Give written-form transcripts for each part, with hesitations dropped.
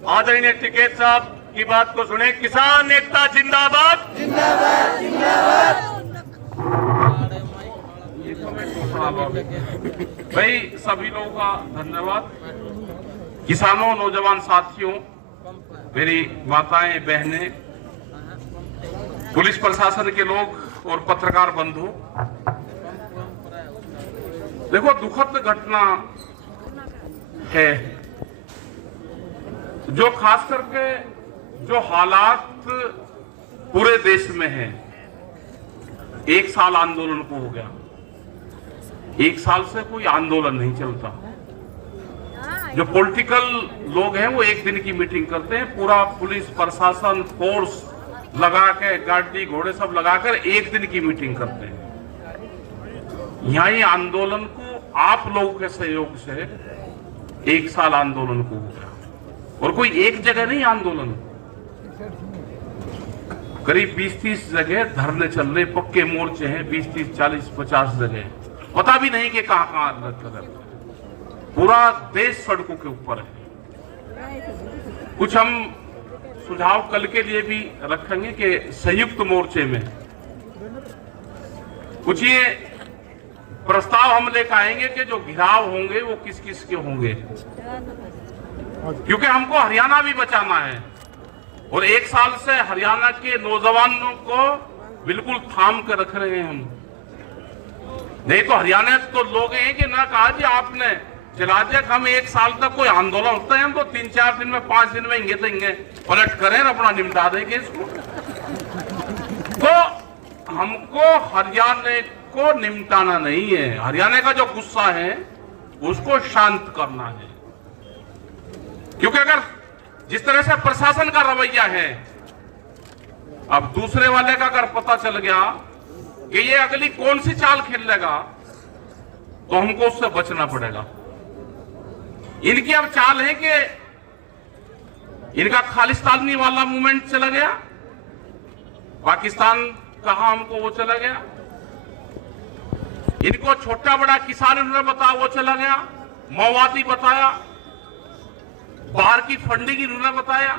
आदरणीय टिकैत साहब की बात को सुने। किसान एकता जिंदाबाद जिंदाबाद जिंदाबाद। भाई सभी लोगों का धन्यवाद। किसानों, नौजवान साथियों, मेरी माताएं, बहनें, पुलिस प्रशासन के लोग और पत्रकार बंधु, देखो दुखद घटना है जो खास करके जो हालात पूरे देश में है। 1 साल आंदोलन को हो गया। 1 साल से कोई आंदोलन नहीं चलता। जो पॉलिटिकल लोग हैं वो 1 दिन की मीटिंग करते हैं, पूरा पुलिस प्रशासन फोर्स लगा के, गाड़ी घोड़े सब लगाकर 1 दिन की मीटिंग करते हैं। यहाँ ये आंदोलन को आप लोगों के सहयोग से 1 साल आंदोलन को हो गया। और कोई एक जगह नहीं आंदोलन, करीब 20-30 जगह धरने चल रहे, पक्के मोर्चे हैं 20-30, 40, 50 जगह। पता भी नहीं कि कहां कहां आंदोलन। पूरा देश सड़कों के ऊपर है। कुछ हम सुझाव कल के लिए भी रखेंगे कि संयुक्त मोर्चे में कुछ ये प्रस्ताव हम लेकर आएंगे कि जो घिराव होंगे वो किस किस के होंगे, क्योंकि हमको हरियाणा भी बचाना है। और 1 साल से हरियाणा के नौजवानों को बिल्कुल थाम कर रख रहे हैं हम। नहीं तो हरियाणा तो लोग हैं कि ना कहा जी आपने चला दिया, हम 1 साल तक कोई आंदोलन होता है हम तो 3-4 दिन में, 5 दिन में इंगे देंगे, पलट करें अपना निपटा देंगे इसको। तो हमको हरियाणा को निपटाना नहीं है, हरियाणा का जो गुस्सा है उसको शांत करना है। क्योंकि अगर जिस तरह से प्रशासन का रवैया है, अब दूसरे वाले का अगर पता चल गया कि ये अगली कौन सी चाल खेल लेगा तो हमको उससे बचना पड़ेगा। इनकी अब चाल है कि इनका खालिस्तानी वाला मूवमेंट चला गया, पाकिस्तान कहा हमको वो चला गया, इनको छोटा बड़ा किसान इन्होंने बताया वो चला गया, माओवादी बताया, बाहर की फंडिंग इन्होंने बताया।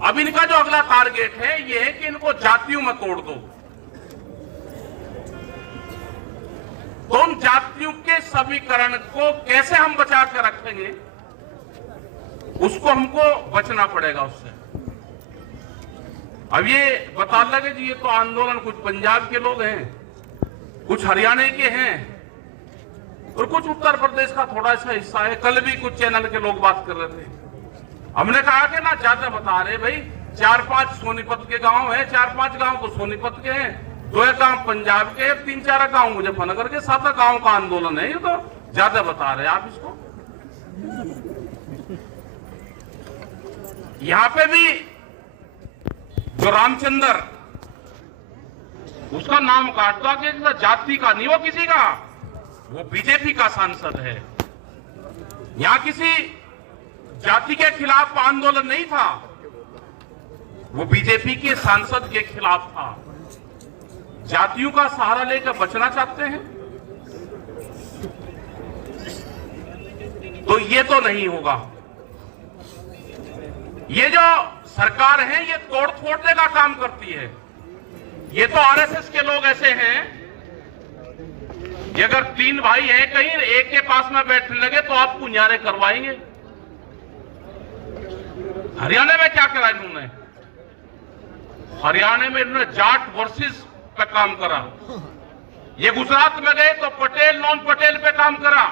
अब इनका जो अगला टारगेट है ये है कि इनको जातियों में तोड़ दो। तो उन जातियों के समीकरण को कैसे हम बचा कर रखेंगे, उसको हमको बचना पड़ेगा उससे। अब ये बता लगे जी ये तो आंदोलन कुछ पंजाब के लोग हैं, कुछ हरियाणा के हैं और कुछ उत्तर प्रदेश का थोड़ा सा हिस्सा है। कल भी कुछ चैनल के लोग बात कर रहे थे। हमने कहा कि ना ज्यादा बता रहे भाई, 4-5 सोनीपत के गांव है, 4-5 गांव तो सोनीपत के हैं, 2 गांव पंजाब के, 3-4 गांव मुजफ्फरनगर के, 7 गांव का आंदोलन है। ये तो ज्यादा बता रहे आप इसको। यहां पे भी जो रामचंद्र, उसका नाम काटता कि जाति का नहीं, वो किसी का, वो बीजेपी का सांसद है। यहां किसी जाति के खिलाफ आंदोलन नहीं था, वो बीजेपी के सांसद के खिलाफ था। जातियों का सहारा लेकर बचना चाहते हैं तो ये तो नहीं होगा। ये जो सरकार है ये तोड़ फोड़ने का काम करती है। ये तो आरएसएस के लोग ऐसे हैं, ये अगर 3 भाई हैं कहीं, एक के पास में बैठने लगे तो आप पुंजारे करवाएंगे। हरियाणा में क्या करा इन्होंने? हरियाणा में इन्होंने जाट वर्सेस पे काम करा। ये गुजरात में गए तो पटेल नॉन पटेल पे काम करा।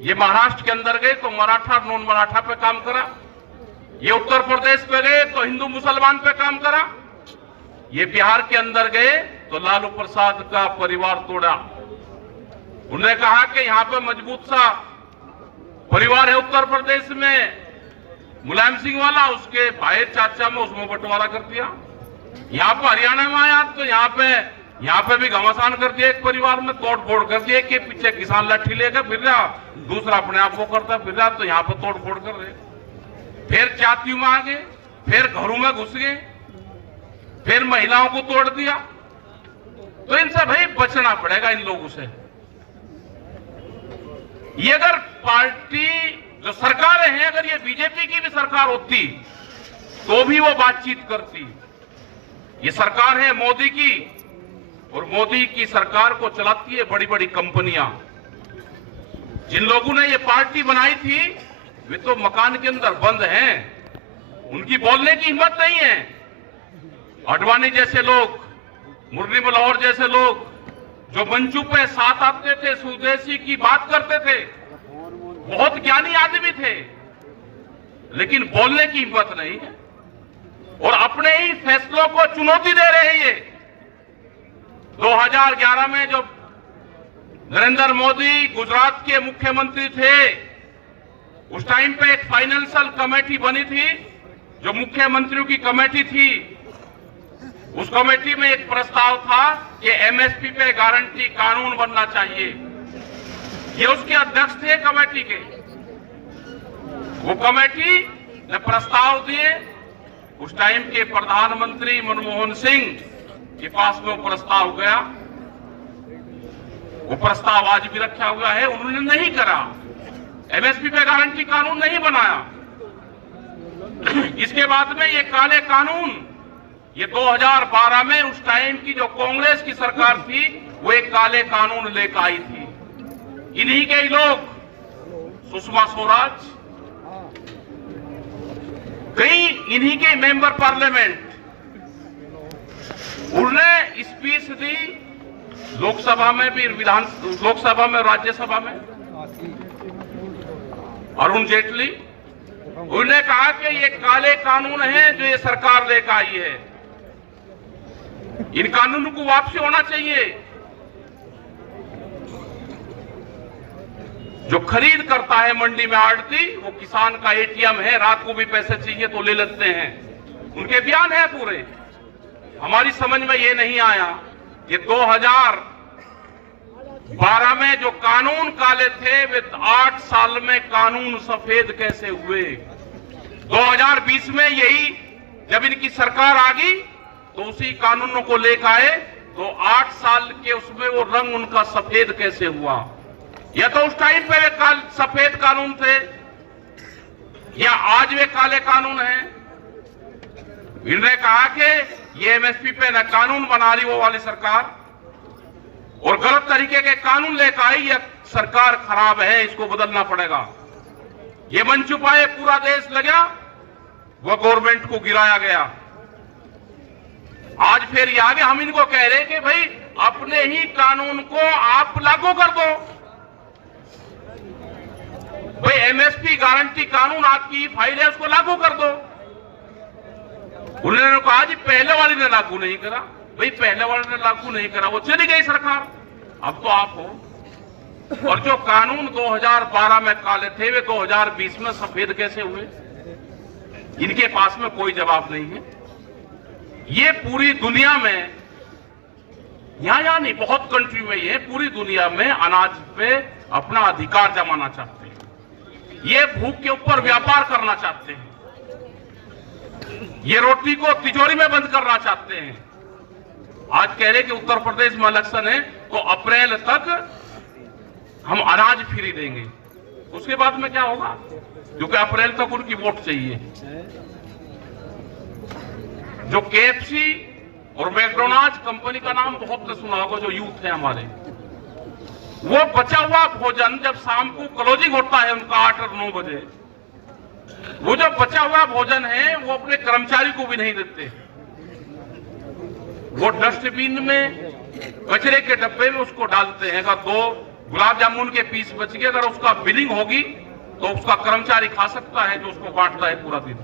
ये महाराष्ट्र के अंदर गए तो मराठा नॉन मराठा पे काम करा। ये उत्तर प्रदेश पे गए तो हिंदू मुसलमान पे काम करा। ये बिहार के अंदर गए तो लालू प्रसाद का परिवार तोड़ा। उन्होंने कहा कि यहां पे मजबूत सा परिवार है उत्तर प्रदेश में, मुलायम सिंह वाला, उसके भाई चाचा में उसमें बंटवारा कर दिया। यहां पर हरियाणा में आया तो यहां पे भी घमासान कर दिया, एक परिवार में तोड़ फोड़ कर दिया। के पीछे किसान लाठी लेकर फिर रहा, दूसरा अपने आप वो करता फिर रहा, तो यहां पर तोड़ फोड़ कर रहे। फिर जातियों में आ गए, फिर घरों में घुस गए, फिर महिलाओं को तोड़ दिया। तो इनसे भाई बचना पड़ेगा इन लोगों से। ये अगर पार्टी जो सरकारें हैं, अगर ये बीजेपी की भी सरकार होती तो भी वो बातचीत करती। ये सरकार है मोदी की, और मोदी की सरकार को चलाती है बड़ी बड़ी कंपनियां। जिन लोगों ने ये पार्टी बनाई थी वे तो मकान के अंदर बंद हैं, उनकी बोलने की हिम्मत नहीं है। अडवाणी जैसे लोग, मुरली मनोहर जैसे लोग जो मंचू पे साथ आते थे, स्वदेशी की बात करते थे, बहुत ज्ञानी आदमी थे, लेकिन बोलने की हिम्मत नहीं है और अपने ही फैसलों को चुनौती दे रहे हैं। ये 2011 में जो नरेंद्र मोदी गुजरात के मुख्यमंत्री थे, उस टाइम पे एक फाइनेंशियल कमेटी बनी थी जो मुख्यमंत्रियों की कमेटी थी। उस कमेटी में एक प्रस्ताव था कि एमएसपी पे गारंटी कानून बनना चाहिए। ये उसके अध्यक्ष थे कमेटी के। वो कमेटी ने प्रस्ताव दिए। उस टाइम के प्रधानमंत्री मनमोहन सिंह के पास में वो प्रस्ताव गया। वो प्रस्ताव आज भी रखा हुआ है, उन्होंने नहीं करा, एमएसपी पे गारंटी कानून नहीं बनाया। इसके बाद में ये काले कानून, ये 2012 में उस टाइम की जो कांग्रेस की सरकार थी वो एक काले कानून लेकर आई थी। इन्हीं के ही लोग, सुषमा स्वराज, कई इन्हीं के मेंबर पार्लियामेंट, उन्होंने स्पीच दी लोकसभा में भी, लोकसभा में, राज्यसभा में। अरुण जेटली, उन्होंने कहा कि ये काले कानून हैं जो ये सरकार लेकर आई है, इन कानूनों को वापसी होना चाहिए। जो खरीद करता है मंडी में आड़ती, वो किसान का एटीएम है, रात को भी पैसे चाहिए तो ले लेते हैं। उनके बयान है पूरे। हमारी समझ में ये नहीं आया कि 2012 में जो कानून काले थे वे 8 साल में कानून सफेद कैसे हुए। 2020 में यही जब इनकी सरकार आ गई तो उसी कानूनों को लेकर आए, तो 8 साल के उसमें वो रंग उनका सफेद कैसे हुआ। या तो उस टाइम पे वे सफेद कानून थे या आज वे काले कानून हैं। इन्होंने कहा कि ये एमएसपी पे न कानून बना रही वो वाली सरकार, और गलत तरीके के कानून लेकर आई, यह सरकार खराब है, इसको बदलना पड़ेगा। ये मन छुपाए पूरा देश लगा, वह गवर्नमेंट को गिराया गया। आज फिर ये आगे हम इनको कह रहे कि भाई अपने ही कानून को आप लागू कर दो। भाई एमएसपी गारंटी कानून आपकी फाइल है, उसको लागू कर दो। उन्होंने कहा जी पहले वाली ने लागू नहीं करा। भाई पहले वाले ने लागू नहीं करा, वो चली गई सरकार, अब तो आप हो। और जो कानून 2012 में काले थे वे 2020 में सफेद कैसे हुए, इनके पास में कोई जवाब नहीं है। ये पूरी दुनिया में, यहां नहीं, बहुत कंट्री में ये पूरी दुनिया में अनाज पे अपना अधिकार जमाना चाहते हैं। ये भूख के ऊपर व्यापार करना चाहते हैं। ये रोटी को तिजोरी में बंद करना चाहते हैं। आज कह रहे कि उत्तर प्रदेश में इलेक्शन है तो अप्रैल तक हम अनाज फ्री देंगे। उसके बाद में क्या होगा, क्योंकि अप्रैल तक उनकी वोट चाहिए। जो केएफसी और मैकडोनाल्ड कंपनी का नाम बहुत ने सुना होगा, जो यूथ है हमारे, वो बचा हुआ भोजन जब शाम को क्लोजिंग होता है उनका 8 और 9 बजे, वो जो बचा हुआ भोजन है वो अपने कर्मचारी को भी नहीं देते। वो डस्टबिन में, कचरे के डब्बे में उसको डालते हैं। अगर 2 गुलाब जामुन के पीस बच गए, अगर उसका बिलिंग होगी तो उसका कर्मचारी खा सकता है जो उसको बांटता है पूरा दिन।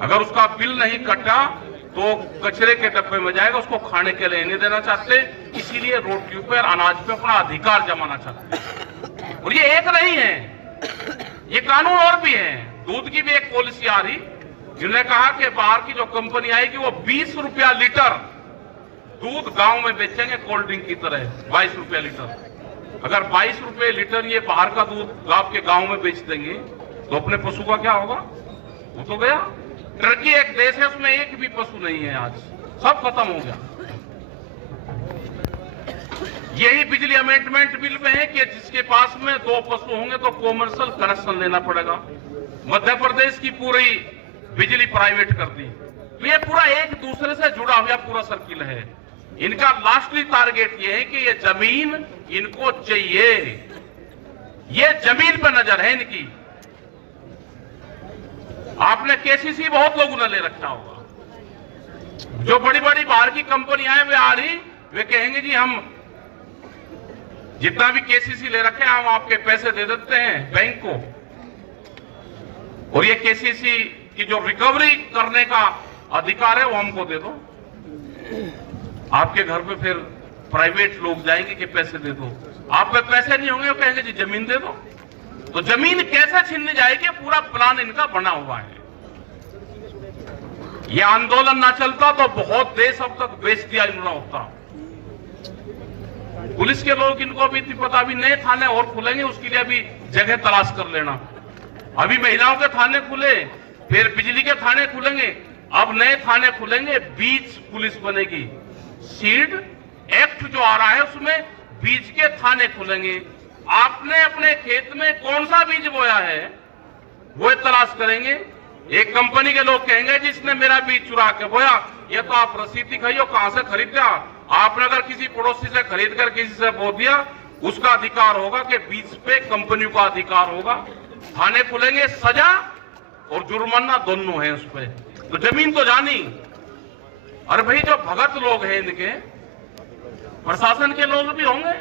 अगर उसका बिल नहीं कटा तो कचरे के डब्बे में जाएगा, उसको खाने के लिए नहीं देना चाहते। इसीलिए रोटियों पर, अनाज पे अपना अधिकार जमाना चाहते हैं। और ये एक नहीं है, ये कानून और भी है। दूध की भी एक पॉलिसी आ रही, जिन्होंने कहा कि बाहर की जो कंपनी आएगी वो 20 रुपया लीटर दूध गांव में बेचेंगे, कोल्ड ड्रिंक की तरह 22 रुपया लीटर। अगर 22 रुपये लीटर ये बाहर का दूध आपके गांव में बेच देंगे तो अपने पशु का क्या होगा, वो तो गया। टर्की एक देश है, उसमें एक भी पशु नहीं है, आज सब खत्म हो गया। यही बिजली अमेंडमेंट बिल में है कि जिसके पास में 2 पशु होंगे तो कॉमर्शियल कनेक्शन लेना पड़ेगा। मध्य प्रदेश की पूरी बिजली प्राइवेट कर दी। तो ये पूरा एक दूसरे से जुड़ा हुआ पूरा सर्किल है। इनका लास्टली टारगेट ये है कि ये जमीन इनको चाहिए, ये जमीन पर नजर है इनकी। आपने केसीसी बहुत लोगों ने ले रखा होगा। जो बड़ी बड़ी बाहर की कंपनियां हैं वे आ रही, वे कहेंगे जी हम जितना भी केसीसी ले रखे हैं हम आपके पैसे दे देते हैं बैंक को, और ये केसीसी की जो रिकवरी करने का अधिकार है वो हमको दे दो। आपके घर पे फिर प्राइवेट लोग जाएंगे कि पैसे दे दो। आप पे पैसे नहीं होंगे, वो कहेंगे जी जमीन दे दो। तो जमीन कैसे छीनने जाएगी, पूरा प्लान इनका बना हुआ है। ये आंदोलन ना चलता तो बहुत देश अब तक बेच दिया इन्होंने होता। पुलिस के लोग इनको अभी पता, अभी नए थाने और खुलेंगे, उसके लिए अभी जगह तलाश कर लेना। अभी महिलाओं के थाने खुले, फिर बिजली के थाने खुलेंगे, अब नए थाने खुलेंगे, बीच पुलिस बनेगी। सीड एक्ट जो आ रहा है उसमें बीज के थाने खुलेंगे। आपने अपने खेत में कौन सा बीज बोया है वो तलाश करेंगे। एक कंपनी के लोग कहेंगे जिसने मेरा बीज चुरा के बोया, ये तो आप रसीद दिखाइए कहां से खरीदा। आपने अगर किसी पड़ोसी से खरीद कर किसी से बो दिया, उसका अधिकार होगा कि बीज पे कंपनियों का अधिकार होगा। थाने खुलेंगे, सजा और जुर्माना दोनों है उस पर। तो जमीन तो जानी। अरे भाई जो भगत लोग हैं इनके, प्रशासन के लोग भी होंगे।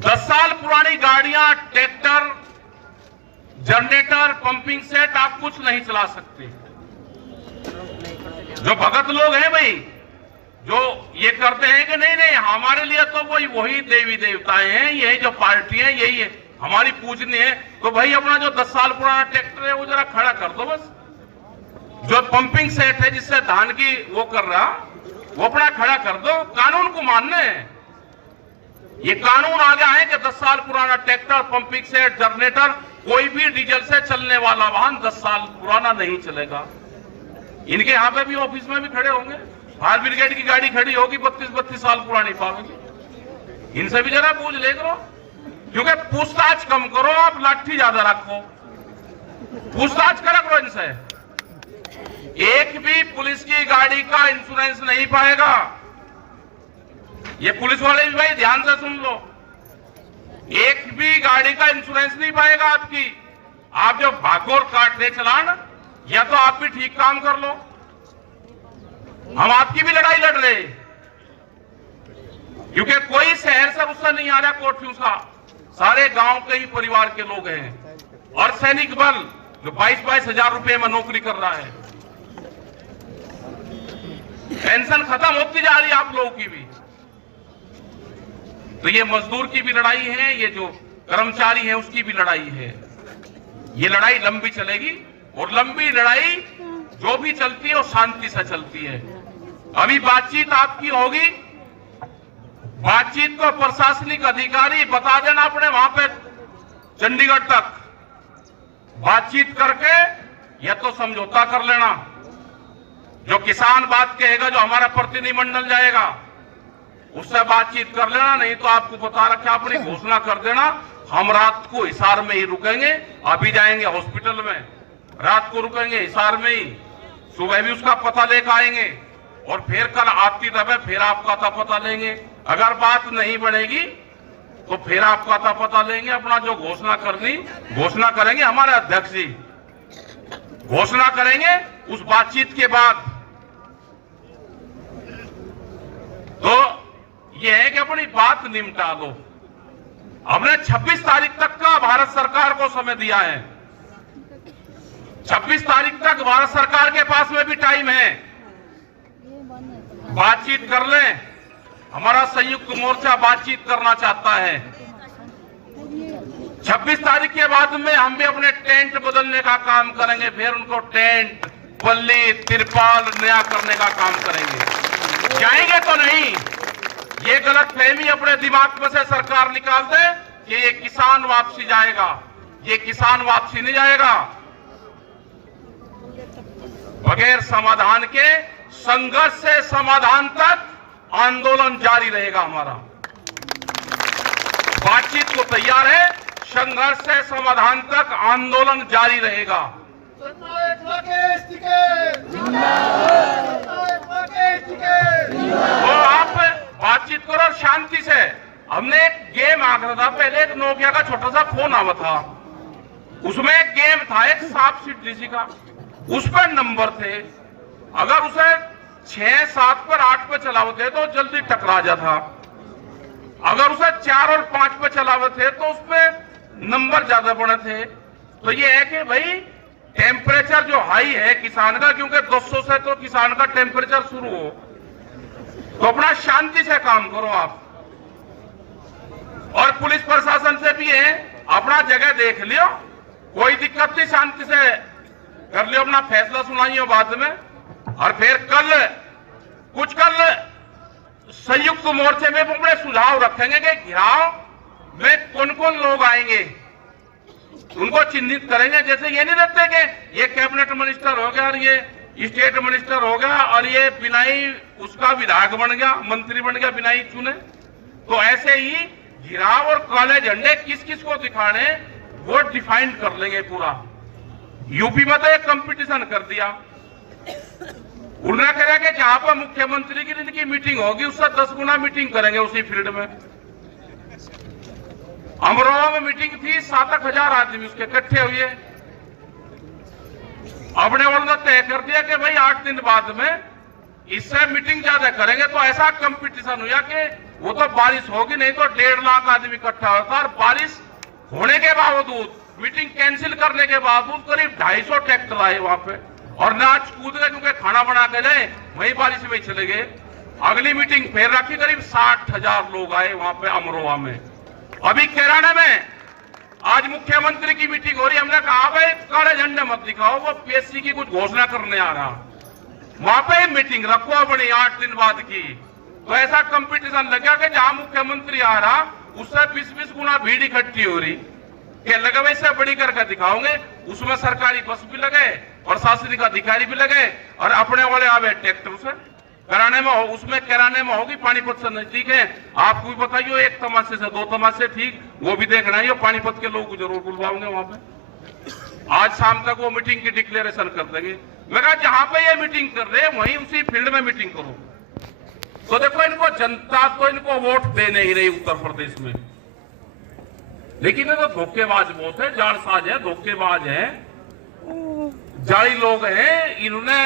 10 साल पुरानी गाड़ियां, ट्रैक्टर, जनरेटर, पंपिंग सेट आप कुछ नहीं चला सकते। जो भगत लोग हैं भाई, जो ये करते हैं कि नहीं नहीं हमारे लिए तो वही देवी देवताएं हैं, यही जो पार्टी है यही है हमारी पूजनीय है। तो भाई अपना जो 10 साल पुराना ट्रैक्टर है वो जरा खड़ा कर दो बस। जो पंपिंग सेट है जिससे धान की वो कर रहा, वो अपना खड़ा कर दो। कानून को मानना है। ये कानून आ गया है कि 10 साल पुराना ट्रैक्टर, पंपिंग सेट, जनरेटर, कोई भी डीजल से चलने वाला वाहन 10 साल पुराना नहीं चलेगा। इनके यहां पे भी ऑफिस में भी खड़े होंगे, फायर ब्रिगेड की गाड़ी खड़ी होगी 32-32 साल पुरानी पावेगी। इनसे भी जरा पूछ ले करो, क्योंकि पूछताछ कम करो, आप लाठी ज्यादा रखो। पूछताछ करो इनसे। एक भी पुलिस की गाड़ी का इंश्योरेंस नहीं पाएगा। ये पुलिस वाले भी भाई ध्यान से सुन लो, एक भी गाड़ी का इंश्योरेंस नहीं पाएगा आपकी। आप जो भागोर काट दे चलान, या तो आप भी ठीक काम कर लो। हम आपकी भी लड़ाई लड़ रहे, क्योंकि कोई शहर से गुस्सा नहीं आ रहा कोठियों सा, सारे गांव के ही परिवार के लोग हैं। और सैनिक बल जो 22-22 हजार रुपए में नौकरी कर रहा है, पेंशन खत्म होती जा रही है आप लोगों की भी। तो ये मजदूर की भी लड़ाई है, ये जो कर्मचारी है उसकी भी लड़ाई है। ये लड़ाई लंबी चलेगी, और लंबी लड़ाई जो भी चलती है वो शांति से चलती है। अभी बातचीत आपकी होगी, बातचीत को प्रशासनिक अधिकारी बता देना अपने वहां पे चंडीगढ़ तक बातचीत करके, या तो समझौता कर लेना। जो किसान बात कहेगा, जो हमारा प्रतिनिधिमंडल जाएगा, उससे बातचीत कर लेना। नहीं तो आपको बता रखा, अपनी घोषणा कर देना, हम रात को हिसार में ही रुकेंगे। अभी जाएंगे हॉस्पिटल में, रात को रुकेंगे हिसार में ही, सुबह भी उसका पता लेकर आएंगे, और फिर कल आती दफे फिर आपका था पता लेंगे। अगर बात नहीं बढ़ेगी तो फिर आपका था पता लेंगे। अपना जो घोषणा करनी, घोषणा करेंगे, हमारे अध्यक्ष जी घोषणा करेंगे। उस बातचीत के बाद तो यह है कि अपनी बात निपटा लो। हमने 26 तारीख तक का भारत सरकार को समय दिया है। 26 तारीख तक भारत सरकार के पास में भी टाइम है, बातचीत कर लें। हमारा संयुक्त मोर्चा बातचीत करना चाहता है। 26 तारीख के बाद में हम भी अपने टेंट बदलने का काम करेंगे, फिर उनको टेंट, पल्ली, तिरपाल नया करने का काम करेंगे। जाएंगे तो नहीं, ये गलत फहमी अपने दिमाग में से सरकार निकाल दे कि ये किसान वापसी जाएगा। ये किसान वापसी नहीं जाएगा। बगैर समाधान के, संघर्ष से समाधान तक आंदोलन जारी रहेगा हमारा। बातचीत को तैयार है, संघर्ष से समाधान तक आंदोलन जारी रहेगा। तो आप बातचीत करो और शांति से। हमने एक गेम आखिर था, पहले एक नोकिया का छोटा सा फोन आवा था, उसमें एक गेम था, एक सांप सीढ़ी का, उस पर नंबर थे, अगर उसे 6, 7 पर 8 पे चलावते तो जल्दी टकरा जाता, अगर उसे 4 और 5 पे चलावते तो उसमें नंबर ज्यादा बने थे। तो ये है कि भाई टेम्परेचर जो हाई है किसान का, क्योंकि 200 से तो किसान का टेम्परेचर शुरू हो, तो अपना शांति से काम करो आप। और पुलिस प्रशासन से भी है, अपना जगह देख लियो, कोई दिक्कत नहीं, शांति से कर लियो, अपना फैसला सुनाइयो बाद में। और फिर कल संयुक्त मोर्चे में अपने सुझाव रखेंगे कि घिराव में कौन कौन लोग आएंगे, उनको चिन्हित करेंगे। जैसे ये नहीं रहते कि ये कैबिनेट मिनिस्टर हो गया और ये स्टेट मिनिस्टर हो गया और ये बिना ही उसका विधायक बन गया, मंत्री बन गया बिना ही चुने। तो ऐसे ही घिराव और काले झंडे किस किस को दिखाने वो डिफाइन कर लेंगे पूरा। यूपी में तो एक कंपटीशन कर दिया, उन्होंने कहा कि जहां पर मुख्यमंत्री की इनकी मीटिंग होगी उससे 10 गुना मीटिंग करेंगे उसी फील्ड में। अमरोहा में मीटिंग थी, 7,000 आदमी उसके इकट्ठे हुए। अपने वालों ने तय कर दिया कि भाई 8 दिन बाद में इससे मीटिंग ज्यादा करेंगे। तो ऐसा कंपटीशन हुआ कि वो तो बारिश होगी नहीं तो 1.5 लाख आदमी इकट्ठा होता, और बारिश होने के बावजूद, मीटिंग कैंसिल करने के बावजूद करीब 250 ट्रैक्टर आए वहां पे, और नाच कूद गए, क्योंकि खाना बना के गए, वही बारिश में चले गए। अगली मीटिंग फिर रखी, करीब 60,000 लोग आए वहां पे अमरोहा में। अभी कैराना में आज मुख्यमंत्री की मीटिंग हो रही, हमने कहा भाई काले झंडे मत दिखाओ, वो पीएससी की कुछ घोषणा करने आ रहा, वहां पे मीटिंग रखो अपनी 8 दिन बाद की। तो ऐसा कंपटीशन लगा कि जहां मुख्यमंत्री आ रहा उससे 20-20 गुना भीड़ इकट्ठी हो रही, कि लगे वैसे बड़ी करके दिखाओगे। उसमें सरकारी बस भी लगे, प्रशासनिक अधिकारी भी लगे, और अपने वाले आवे ट्रैक्टर से कराने में हो, उसमें कराने में होगी। पानीपत से नजदीक है, आपको भी बताइए, 1 तमाशे से 2 तमाशे ठीक, वो भी देखना है। पानीपत के लोग जरूर बुलवाओगे वहां पे, आज शाम तक वो मीटिंग की डिक्लेरेशन कर देंगे। मैं कहा जहां पे ये मीटिंग कर रहे हैं वहीं उसी फील्ड में मीटिंग करो। तो देखो, इनको जनता तो इनको वोट दे नहीं रही उत्तर प्रदेश में, लेकिन ये तो धोखेबाज बहुत है, जालसाज है, धोखेबाज है, जाली लोग हैं। इन्होंने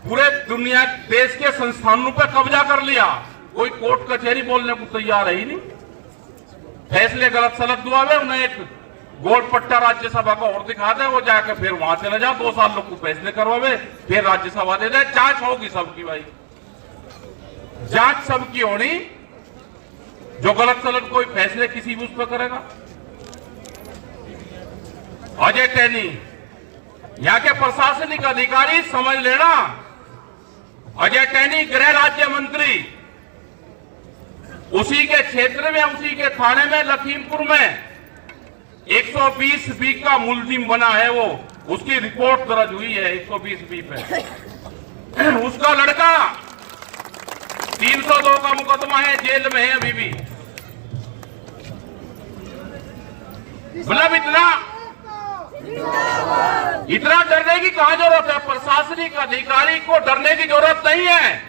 पूरे दुनिया देश के संस्थानों पर कब्जा कर लिया, कोई कोर्ट कचहरी बोलने को तैयार है ही नहीं। फैसले गलत सलत दुआ में उन्हें एक गोल पट्टा राज्यसभा का और दिखा दे, वो जाकर फिर वहां चले जाओ, 2 साल लोग को फैसले करवावे, फिर राज्यसभा दे दे। जांच होगी सबकी भाई, जांच सबकी होनी, जो गलत सलत कोई फैसले किसी भी उस पर करेगा। अजय टैनी यहाँ के प्रशासनिक अधिकारी समझ लेना, अजय टैनी गृह राज्य मंत्री, उसी के क्षेत्र में, उसी के थाने में, लखीमपुर में 120B का मुलजिम बना है वो, उसकी रिपोर्ट दर्ज हुई है 120B पे। उसका लड़का 302 का मुकदमा है, जेल में है अभी भी। मतलब इतना डरने की कहां जरूरत है? प्रशासनिक अधिकारी को डरने की जरूरत नहीं है।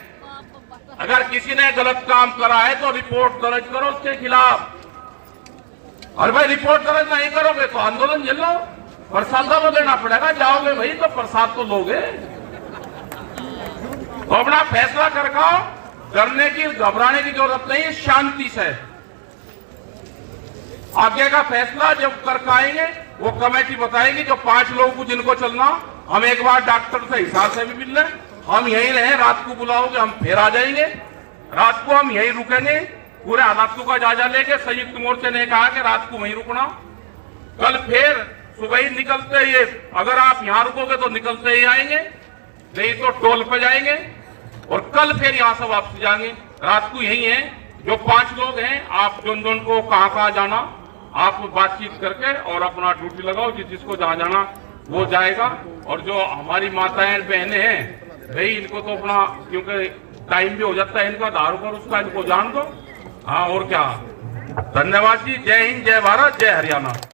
अगर किसी ने गलत काम करा है तो रिपोर्ट दर्ज करो उसके खिलाफ, और भाई रिपोर्ट दर्ज नहीं करोगे तो आंदोलन झेल लो, प्रसाद को देना पड़ेगा। जाओगे भाई तो प्रसाद तो लोगे। तो अपना फैसला कर खाओ, डरने की घबराने की जरूरत नहीं, शांति से आगे का फैसला जब कर पाएंगे वो कमेटी बताएगी, जो 5 लोगों को जिनको चलना। हम एक बार डॉक्टर से हिसाब से भी मिल लें, हम यहीं रहे, रात को बुलाओगे हम फिर आ जाएंगे, रात को हम यहीं रुकेंगे, पूरे हालातों का जायजा लेके। संयुक्त मोर्चे ने कहा कि रात को वहीं रुकना, कल फिर सुबह ही निकलते ही, अगर आप यहां रुकोगे तो निकलते ही आएंगे, नहीं तो टोल पे जाएंगे, और कल फिर यहां से वापस जाएंगे। रात को यही है। जो 5 लोग हैं, आप जोन को कहां जाना, आप बातचीत करके और अपना ड्यूटी लगाओ, जिसको जहां जाना वो जाएगा। और जो हमारी माताएं बहनें हैं भाई, इनको तो अपना, क्योंकि टाइम भी हो जाता है इनका, दारू पर उसका इनको जान दो। हाँ, और क्या। धन्यवाद जी। जय हिंद, जय भारत, जय हरियाणा।